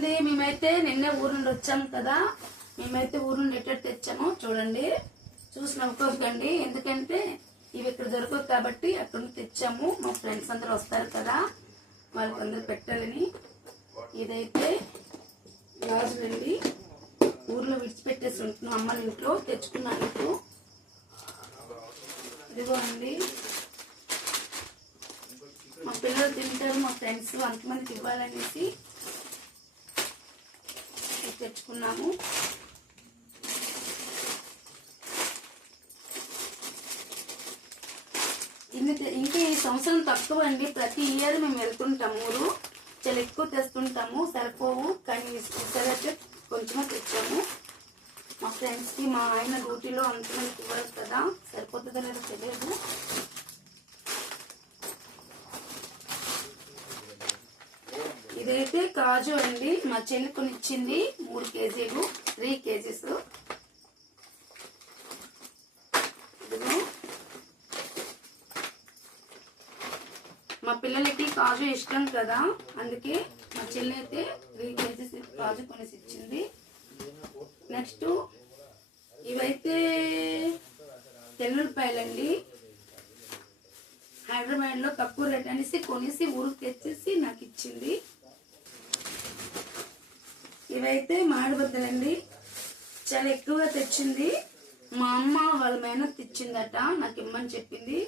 అండి, మేమైతే నిన్నే ఊరు నుండి వచ్చాము కదా. మేమైతే ఊరు నుండి ఎట్టెట్టు తెచ్చాము చూడండి, చూసి నవ్వుకోకండి. ఎందుకంటే ఇవి ఇక్కడ దొరకవు కాబట్టి అక్కడ నుండి తెచ్చాము. మా ఫ్రెండ్స్ అందరూ వస్తారు కదా, వాళ్ళకి అందరూ పెట్టాలని. ఇదైతే గాజులండి, ఊర్లో విడిచిపెట్టేసి ఉంటున్నాం, అమ్మ ఇంట్లో తెచ్చుకున్నాను. ఇప్పుడు ఇదిగో అండి, మా పిల్లలు తింటారు, మా ఫ్రెండ్స్ అంతమందికి ఇవ్వాలనేసి తెచ్చుకున్నాము. ఇంకా ఈ సంవత్సరం తక్కువ అండి, ప్రతి ఇయర్ మేము వెళ్తుంటాము ఊరు. చాలా ఎక్కువ తెస్తుంటాము, సరిపోవు. కానీ ఈసారి కొంచెమే తెచ్చాము. మా ఫ్రెండ్స్కి, మా ఆయన డ్యూటీలో అంతమందికి ఇవ్వాలి కదా, సరిపోతుందో లేదో తెలియదు. ఇదైతే కాజు అండి, మా చెల్లి కొనిచ్చింది. 3 కేజీలు, 3 కేజీస్. మా పిల్లలకి కాజు ఇష్టం కదా, అందుకే మా చెల్లి అయితే 3 కేజీస్ కాజు కొనేసి ఇచ్చింది. నెక్స్ట్ ఇవైతే తెల్లుల్లిపాయలండి, హైదరాబాద్ లో తక్కువ రేట్ అనేసి కొనేసి ఊరికి తెచ్చేసి నాకు ఇచ్చింది. ఇవైతే మామిడిబద్దలండి, చాలా ఎక్కువగా తెచ్చింది. మా అమ్మ వాళ్ళ మేనత్ తెచ్చిందట, నాకు ఇమ్మని చెప్పింది.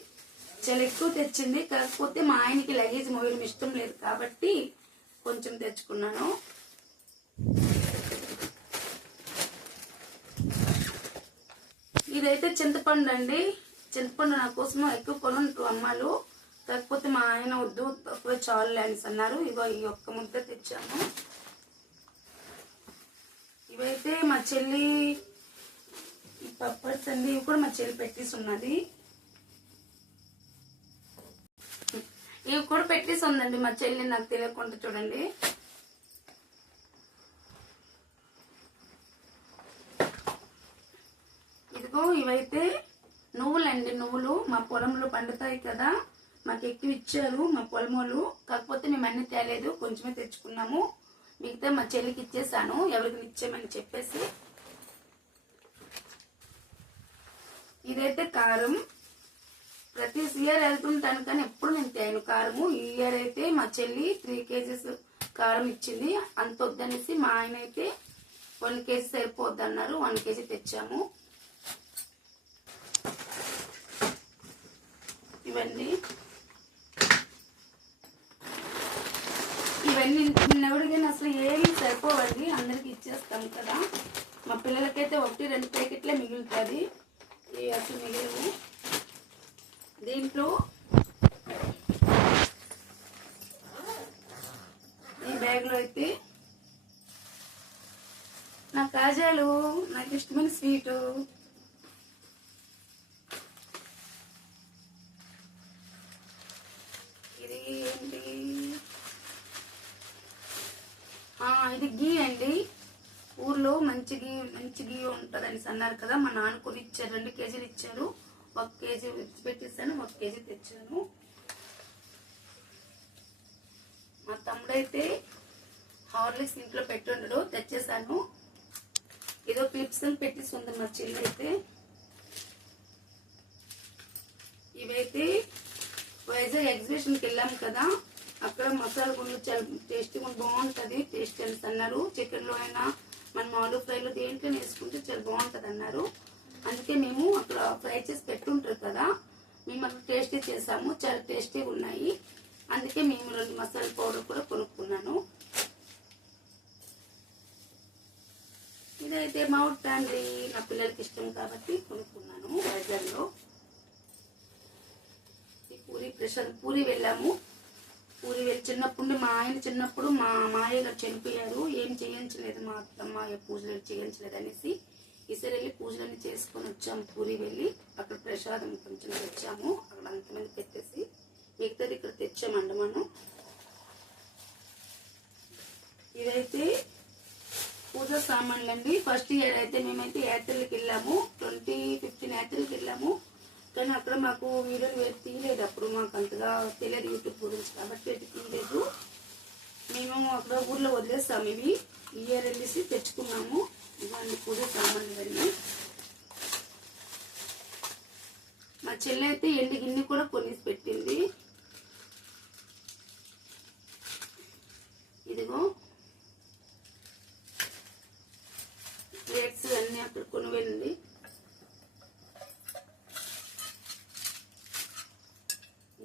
చాలా ఎక్కువ తెచ్చింది, కాకపోతే మా ఆయనకి లగేజ్ మోయడం ఇష్టం లేదు కాబట్టి కొంచెం తెచ్చుకున్నాను. ఇదైతే చింతపండు అండి, చింతపండు నా కోసం ఎక్కువ కొనుంటారు అమ్మాలు, కాకపోతే మా ఆయన వద్దు, తక్కువ చాలు అనేసి అన్నారు. ఇగో ఈ ఒక్క ముద్ద తెచ్చాము. ఇవైతే మా చెల్లి పప్పర్స్ అండి, ఇవి కూడా మా చెల్లి పెట్టేసి ఉన్నది. ఇవి కూడా పెట్టేసి ఉందండి మా చెల్లి, నాకు తెలియకుండా. చూడండి, ఇదిగో ఇవైతే నువ్వులండి, నువ్వులు మా పొలంలో పండుతాయి కదా, మాకు ఎక్కువ ఇచ్చారు మా పొలమోళ్ళు. కాకపోతే మేము అన్ని తేలేదు, కొంచెమే తెచ్చుకున్నాము. మిగతా మా చెల్లికి ఇచ్చేసాను, ఎవరికి ఇచ్చామని చెప్పేసి. ఇదైతే కారం, ప్రతి ఇయర్ వెళ్తుంటాను కానీ ఎప్పుడు నేను తేను కారము. ఈ ఇయర్ అయితే మా చెల్లి 3 కేజీస్ కారం ఇచ్చింది. అంత వద్దనేసి మా ఆయన అయితే 1 కేజీ సరిపోద్ది అన్నారు, 1 కేజీ తెచ్చాము. ఇవన్నీ ఎవరికైనా అసలు ఏమి సరిపోవండి, అందరికి ఇచ్చేస్తాం కదా. మా పిల్లలకైతే 1-2 ప్యాకెట్లే మిగులుతుంది, ఇవి అసలు మిగిలివు. దీంట్లో ఈ బ్యాగ్లో అయితే నా కాజాలు, నాకు ఇష్టమైన స్వీటు. ఇది ఏంటి, ఇది గీ అండి. ఊర్లో మంచి గీ ఉంటుంది అనేసి అన్నారు కదా, మా నాన్న కొని ఇచ్చారు. 2 కేజీలు ఇచ్చారు, 1 కేజీ పెట్టేసాను, 1 కేజీ తెచ్చాను. మా తమ్ముడైతే హార్లిక్స్ ఇంట్లో పెట్టుండడు, తెచ్చేసాను. ఏదో క్లిప్స్ పెట్టేసి ఉంది మా చెల్లి అయితే. ఇవైతే వైజాగ్ ఎగ్జిబిషన్కి వెళ్ళాము కదా, అక్కడ మసాలా గుండ్లు చాలా టేస్టీగా బాగుంటుంది, టేస్ట్ అనేసి అన్నారు. చికెన్లో అయినా మన ఆలు ఫ్రైలో దేంట్లో వేసుకుంటే చాలా బాగుంటుంది అన్నారు. అందుకే మేము అక్కడ ఫ్రై చేసి పెట్టుంటారు కదా, మేము అక్కడ టేస్టీ చేసాము, చాలా టేస్టీగా ఉన్నాయి. అందుకే మేము 2 మసాలా పౌడర్ కూడా కొనుక్కున్నాను. ఇదైతే మౌత్ ఫ్యామిలీ, నా పిల్లలకి ఇష్టం కాబట్టి కొనుక్కున్నాను వైజాగ్లో. పూరి వెళ్ళాము. పూరి వెళ్ళి చిన్నప్పుడు, మా ఆయన చిన్నప్పుడు మా మాయ గారు చనిపోయారు, ఏం చేయించలేదు, మా అత్తమ్మ పూజలు చేయించలేదు అనేసి ఈసారి వెళ్ళి పూజలన్నీ చేసుకొని వచ్చాము. పూరి వెళ్ళి అక్కడ ప్రసాదం కొంచెం తెచ్చాము, అక్కడ అంతమంది పెట్టేసి మిగతాది ఇక్కడ తెచ్చామండి మనం. ఇదైతే పూజా సామాన్లు అండి. ఫస్ట్ ఇయర్ అయితే మేమైతే యాత్రలకు వెళ్ళాము, 2015 యాత్రలకు వెళ్ళాము. కానీ అక్కడ మాకు వీడియోలు తీయలేదు, అప్పుడు మాకు అంతగా తెలియదు యూట్యూబ్ గురించి కాబట్టి తీయలేదు. మేము అక్కడ ఊర్లో వదిలేస్తాము. ఇవి ఇయర్ వెళ్ళేసి తెచ్చుకున్నాము. ఇవన్నీ కూడా సామాన్లు ఇవన్నీ. మా చెల్లి అయితే ఎండి గిన్నె కూడా కొనేసి పెట్టింది. ఇదిగో ప్లేట్స్ అన్నీ అక్కడ కొని వెళ్ళింది.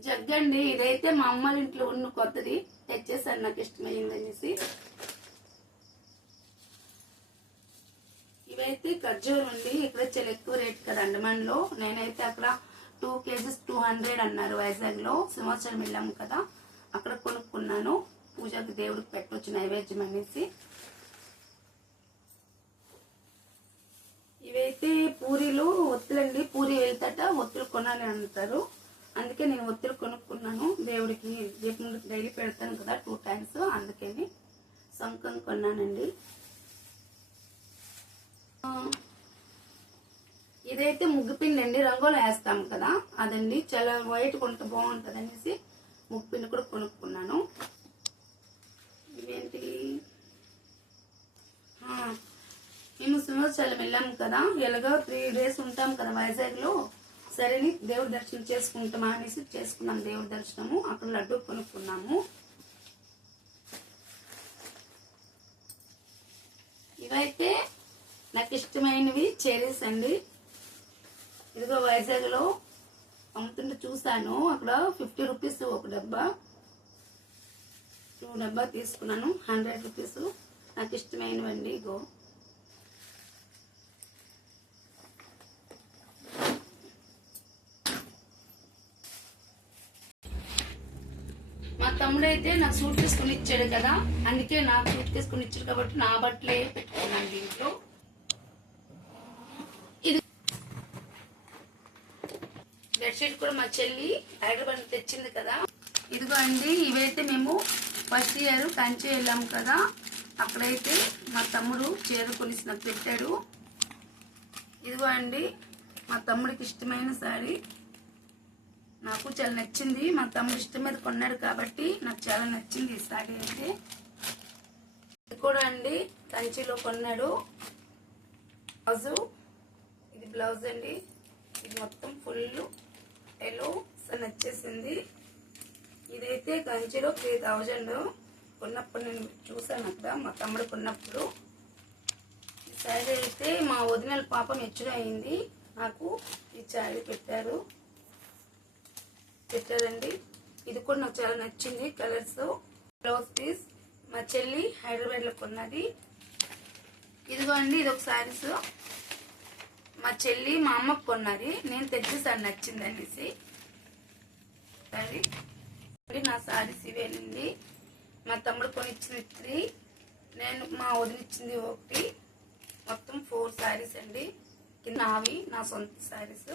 జగ్గండి, ఇదైతే మా అమ్మ ఇంట్లో ఉన్న కొత్తది తెచ్చేసాను, నాకు ఇష్టమైందనేసి. ఇవైతే ఖర్జూరం అండి. ఇక్కడ చాలా ఎక్కువ రేట్ కదా అండమాన్లో. నేనైతే అక్కడ 2 kgs 200 అన్నారు. వైజాగ్ లో సింహాచలం వెళ్ళాము కదా, అక్కడ కొనుక్కున్నాను. పూజకి దేవుడికి పెట్టవచ్చు నైవేద్యం అనేసి. ఇవైతే పూరీలు ఒత్తులండి. పూరి వెళ్తాట ఒత్తులు కొనాలి అంటారు, అందుకే నేను ఒత్తులు కొనుక్కున్నాను. దేవుడికి దీపం డైలీ పెడతాను కదా 2 times, అందుకని సంకం కొన్నానండి. ఇదైతే ముగ్గుపిండి అండి, రంగోలు వేస్తాం కదా అదండి. చాలా వైట్ కొంత బాగుంటుంది అనేసి ముగ్గుపిండి కూడా కొనుక్కున్నాను. ఇవేంటి, మేము సింహాచలం వెళ్ళాము కదా, ఎలాగో 3 days ఉంటాం కదా వైజాగ్ లో. సరేని దేవుడి దర్శనం చేసుకుంటామా అనేసి చేసుకున్నాం దేవుడి దర్శనము. అక్కడ లడ్డు కొనుక్కున్నాము. ఇవైతే నాకు ఇష్టమైనవి చెరీస్ అండి. ఇదిగో వైజాగ్ లో అమ్ముతుంటే చూసాను, అక్కడ 50 rupees ఒక డబ్బా. 2 డబ్బా తీసుకున్నాను, 100 rupees. నాకు ఇష్టమైనవండి. ఇగో మా తమ్ముడైతే నాకు సూట్ తీసుకుని ఇచ్చాడు కదా, అందుకే నాకు సూట్ తీసుకుని ఇచ్చాడు కాబట్టి నా బట్టలే పెట్టుకున్నాను దీంట్లో. ఇది బెడ్షీట్ కూడా మా చెల్లి హైదరాబాద్ తెచ్చింది కదా. ఇదిగో అండి, ఇవైతే మేము ఫస్ట్ ఇయర్ కంచి వెళ్ళాము కదా, అక్కడైతే మా తమ్ముడు చీర కొనిసి నాకు పెట్టాడు. ఇదిగో అండి మా తమ్ముడికి ఇష్టమైన సారీ, నాకు చాలా నచ్చింది. మా తమ్ముడు ఇష్టం మీద కొన్నాడు కాబట్టి నాకు చాలా నచ్చింది ఈ సారీ అయితే. ఇది కూడా అండి కంచిలో కొన్నాడు. బ్లౌజు, ఇది బ్లౌజ్ అండి. ఇది మొత్తం ఫుల్ ఎల్లో నచ్చేసింది. ఇదైతే కంచిలో 3000 కొన్నప్పుడు నేను చూసాను అక్కడ, మా తమ్ముడు కొన్నప్పుడు. ఈ సారీ అయితే మా వదినల పాప మెచ్చుగా అయింది, నాకు ఈ సారీ పెట్టారండి. ఇది కూడా నాకు చాలా నచ్చింది కలర్స్. బ్లౌజ్ పీస్ మా చెల్లి హైదరాబాద్ లో కొన్నది. ఇదిగో అండి, ఇది ఒక సారీస్ మా చెల్లి మా అమ్మకు కొన్నది, నేను తెచ్చేసారి నచ్చింది అనేసి. సరే నా సారీస్ ఇవేనండి. మా తమ్ముడు కొనిచ్చింది 3, నేను మా వదిలిచ్చింది 1, మొత్తం 4 సారీస్ అండి. కింద నావి నా సొంత సారీస్.